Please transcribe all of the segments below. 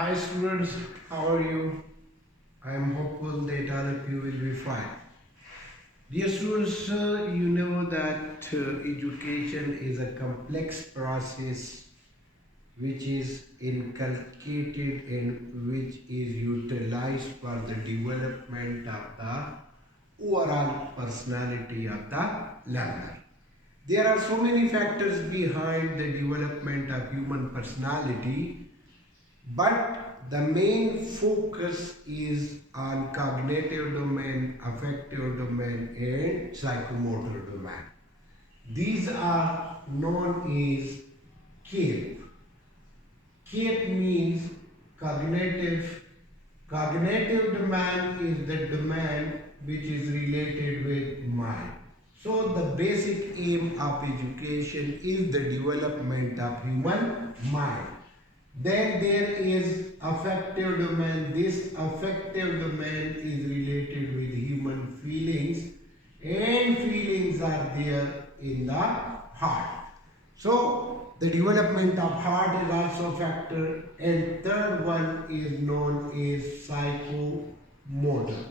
Hi students, how are you? I am hopeful that all of you will be fine. Dear students, you know that education is a complex process which is inculcated and which is utilized for the development of the overall personality of the learner. There are so many factors behind the development of human personality, but the main focus is on cognitive domain, affective domain, and psychomotor domain. These are known as CAPE. CAPE means cognitive. Cognitive domain is the domain which is related with mind. So the basic aim of education is the development of human mind. Then there is affective domain. This affective domain is related with human feelings, and feelings are there in the heart. So the development of heart is also a factor, and third one is known as psychomotor.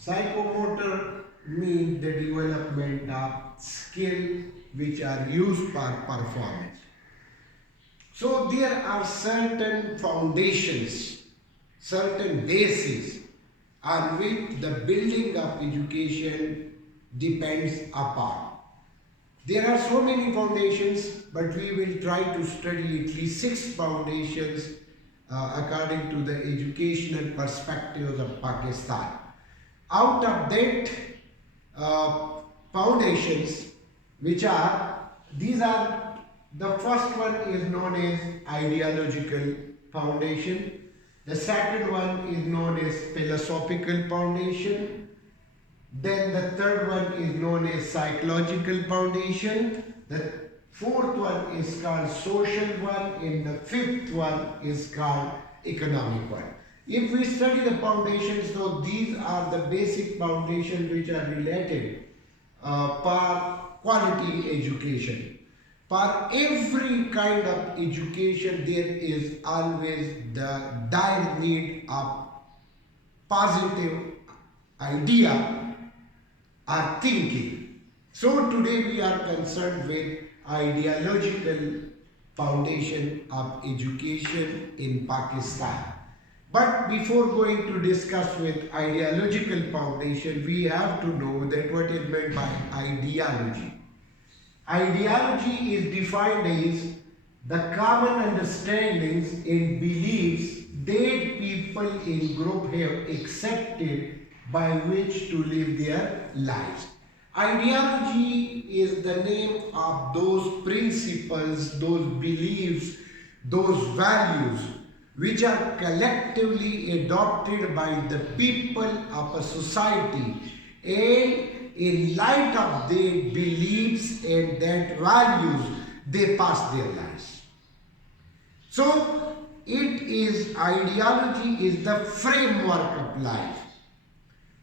Psychomotor means the development of skill which are used for performance. So there are certain foundations, certain bases on which the building of education depends upon. There are so many foundations, but we will try to study at least 6 foundations according to the educational perspectives of Pakistan. Out of that foundations, these are the first one is known as ideological foundation. The second one is known as philosophical foundation. Then the third one is known as psychological foundation. The fourth one is called social one, and the fifth one is called economic one. If we study the foundations, so these are the basic foundations which are related for quality education. For every kind of education, there is always the dire need of positive idea or thinking. So today we are concerned with ideological foundation of education in Pakistan. But before going to discuss with ideological foundation, we have to know that what is meant by ideology. Ideology is defined as the common understandings and beliefs that people in group have accepted by which to live their lives. Ideology is the name of those principles, those beliefs, those values which are collectively adopted by the people of a society, and in light of their beliefs and that values, they pass their lives. So, ideology is the framework of life,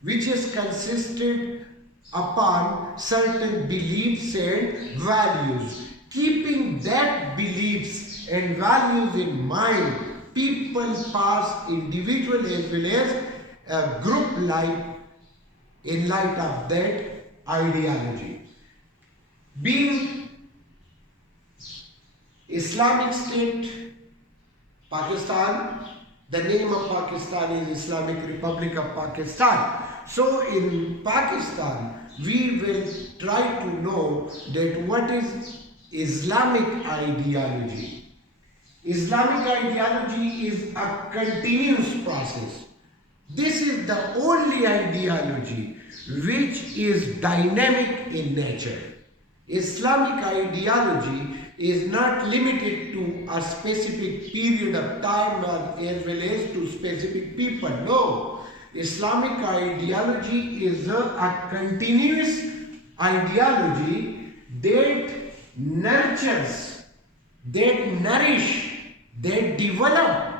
which is consisted upon certain beliefs and values. Keeping that beliefs and values in mind, people pass individual as well as group life in light of that ideology. Being Islamic State, Pakistan, the name of Pakistan is Islamic Republic of Pakistan. So in Pakistan, we will try to know that what is Islamic ideology. Islamic ideology is a continuous process. This is the only ideology which is dynamic in nature. Islamic ideology is not limited to a specific period of time or as well as to specific people. No. Islamic ideology is a continuous ideology that nurtures, that nourish, that develop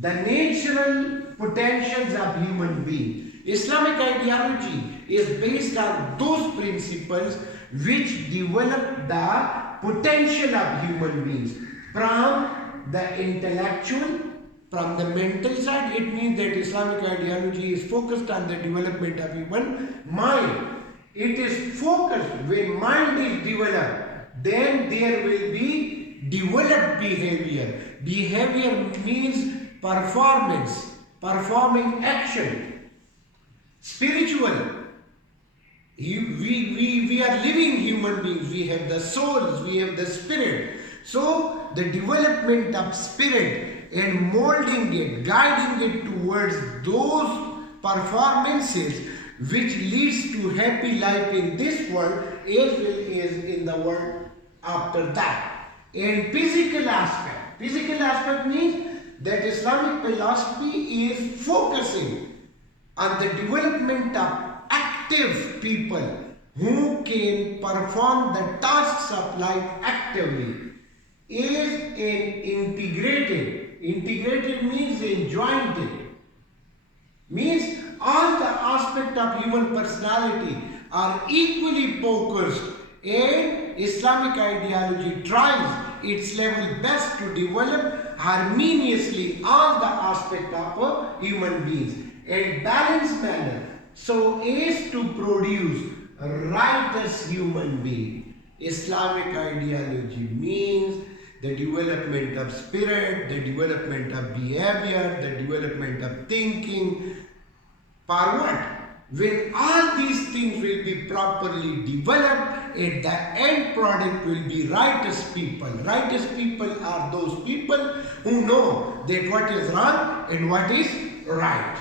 the natural potentials of human beings. Islamic ideology is based on those principles which develop the potential of human beings from the intellectual, From the mental side, it means that Islamic ideology is focused on the development of human mind. It is focused. When mind is developed, then there will be developed behavior. Behavior means performance, performing action. Spiritual. We are living human beings. We have the souls, we have the spirit. So the development of spirit and molding it, guiding it towards those performances which leads to happy life in this world as well as in the world after that. And physical aspect means that Islamic philosophy is focusing on the development of active people who can perform the tasks of life actively. Is an integrated means enjoined, means all the aspects of human personality are equally focused, and Islamic ideology tries its level best to develop harmoniously all the aspects of human beings in balanced manner so as to produce a righteous human being. Islamic ideology means the development of spirit, the development of behavior, the development of thinking. For what? When all these things will be properly developed, and the end product will be righteous people. Righteous people are those people who know that what is wrong and what is right.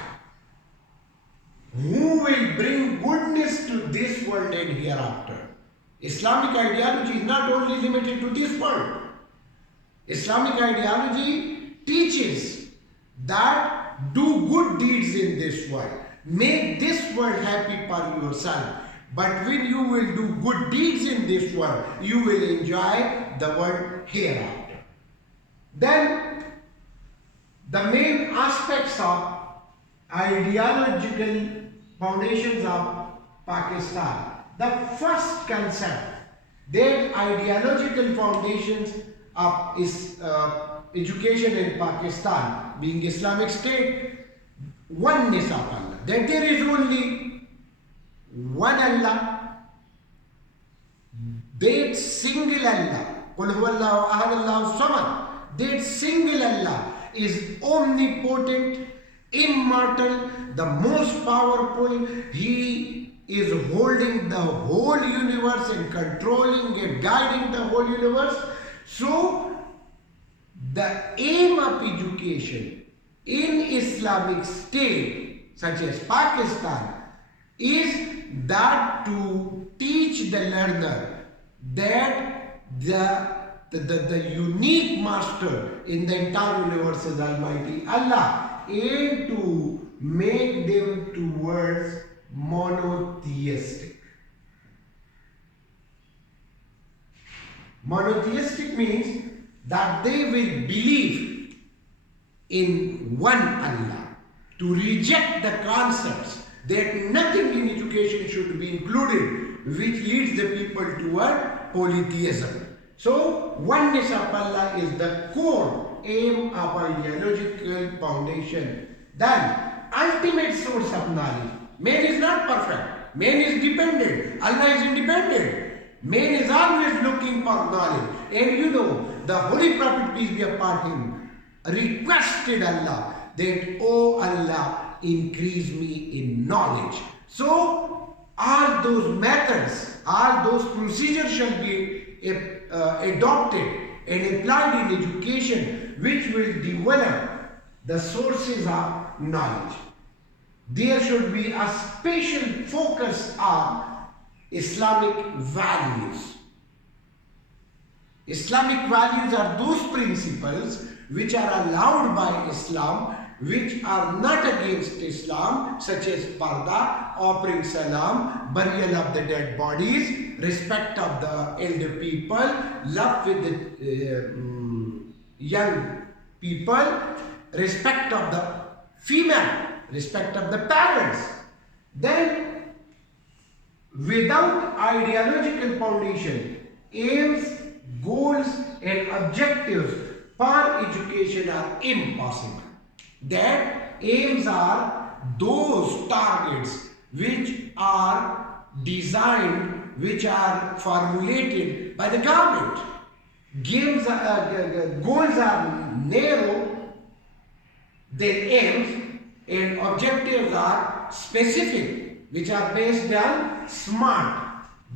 Who will bring goodness to this world and hereafter. Islamic ideology is not only limited to this world. Islamic ideology teaches that do good deeds in this world. Make this world happy for yourself. But when you will do good deeds in this world, you will enjoy the world hereafter. Then, the main aspects of ideological foundations of Pakistan. The first concept, that ideological foundations of education in Pakistan, being Islamic State, oneness of Allah, that there is only one Allah, that single Allah, Qul huwallahu ahad Allahu samad, that single Allah is omnipotent, immortal, the most powerful. He is holding the whole universe and controlling and guiding the whole universe. So, the aim of education in Islamic State, such as Pakistan, is that to teach the learner that the unique master in the entire universe is Almighty Allah, and to make them towards monotheistic. Monotheistic means that they will believe in one Allah, to reject the concepts that nothing in education should be included which leads the people toward polytheism. So, oneness of Allah is the core aim of ideological foundation. Then, ultimate source of knowledge. Man is not perfect. Man is dependent. Allah is independent. Man is always looking for knowledge. And you know, the Holy Prophet, peace be upon him, requested Allah that, "Oh Allah, increase me in knowledge." So, all those methods, all those procedures shall be adopted and applied in education, which will develop the sources of knowledge. There should be a special focus on Islamic values. Islamic values are those principles which are allowed by Islam, which are not against Islam, such as parda, offering salam, burial of the dead bodies, respect of the elder people, love with the young people, respect of the female, respect of the parents. Then, without ideological foundation, aims, goals and objectives for education are impossible. That aims are those targets which are designed, which are formulated by the government. Goals are narrow, their aims and objectives are specific, which are based on SMART.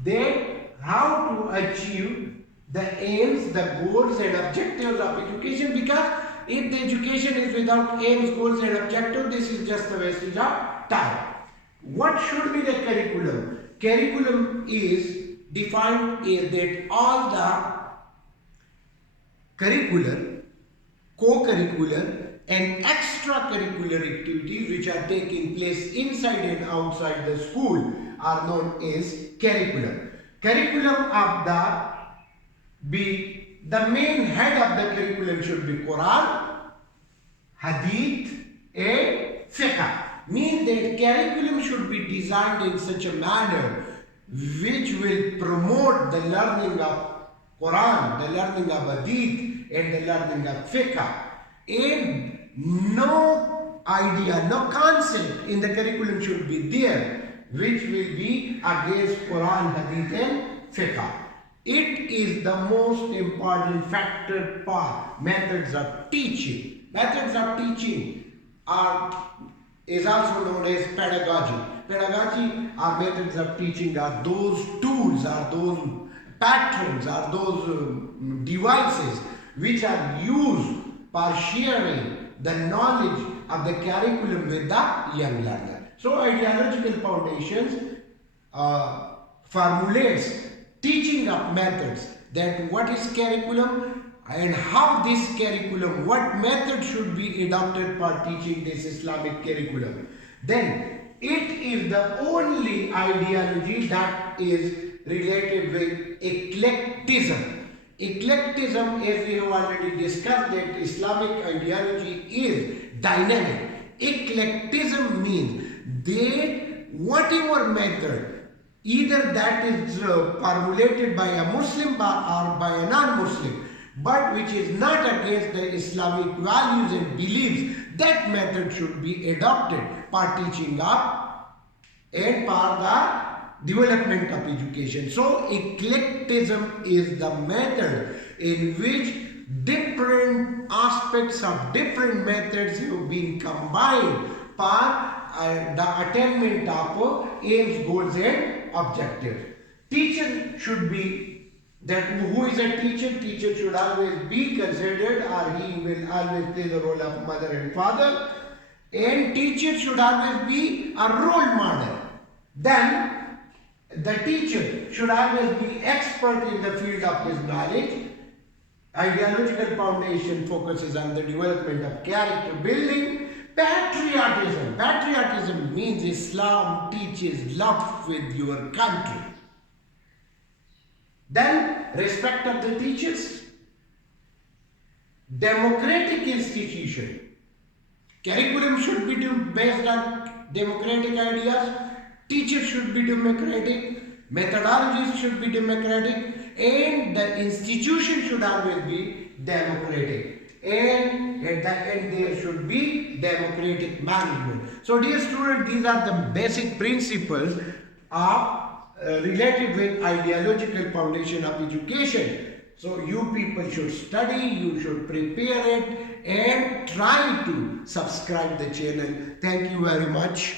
That how to achieve the aims, the goals and objectives of education, because if the education is without aims, goals and objectives, this is just a wastage of time. What should be the curriculum? Curriculum is defined as that all the curricular, co-curricular and extracurricular activities which are taking place inside and outside the school are known as curriculum. Curriculum of the main head of the curriculum should be Quran, Hadith and Fiqh. Means that curriculum should be designed in such a manner which will promote the learning of Quran, the learning of Hadith and the learning of Fiqh. And no idea, no concept in the curriculum should be there which will be against Quran, Hadith and Fiqh. It is the most important factor part. Methods of teaching. Methods of teaching is also known as pedagogy. Pedagogy or methods of teaching are those tools, are those patterns, are those devices which are used for sharing the knowledge of the curriculum with the young learner. So ideological foundations formulates teaching of methods, that what is curriculum and how this curriculum, what method should be adopted for teaching this Islamic curriculum. Then it is the only ideology that is related with eclecticism. Eclecticism, as we have already discussed, that Islamic ideology is dynamic. Eclecticism means that whatever method, either that is formulated by a Muslim or by a non-Muslim, but which is not against the Islamic values and beliefs, that method should be adopted for teaching up and for the development of education. So eclecticism is the method in which different aspects of different methods have been combined for the attainment of aims, goals and objectives. Teacher should be that who is a teacher? Teacher should always be considered, or he will always play the role of mother and father. And teacher should always be a role model. Then the teacher should always be expert in the field of his knowledge. Ideological foundation focuses on the development of character building. Patriotism. Patriotism means Islam teaches love with your country. Then respect of the teachers. Democratic institution. Curriculum should be based on democratic ideas. Teachers should be democratic. Methodologies should be democratic. And the institution should always be democratic. And at the end there should be democratic management. So dear students, these are the basic principles of related with ideological foundation of education. So you people should study, you should prepare it and try to subscribe the channel. Thank you very much.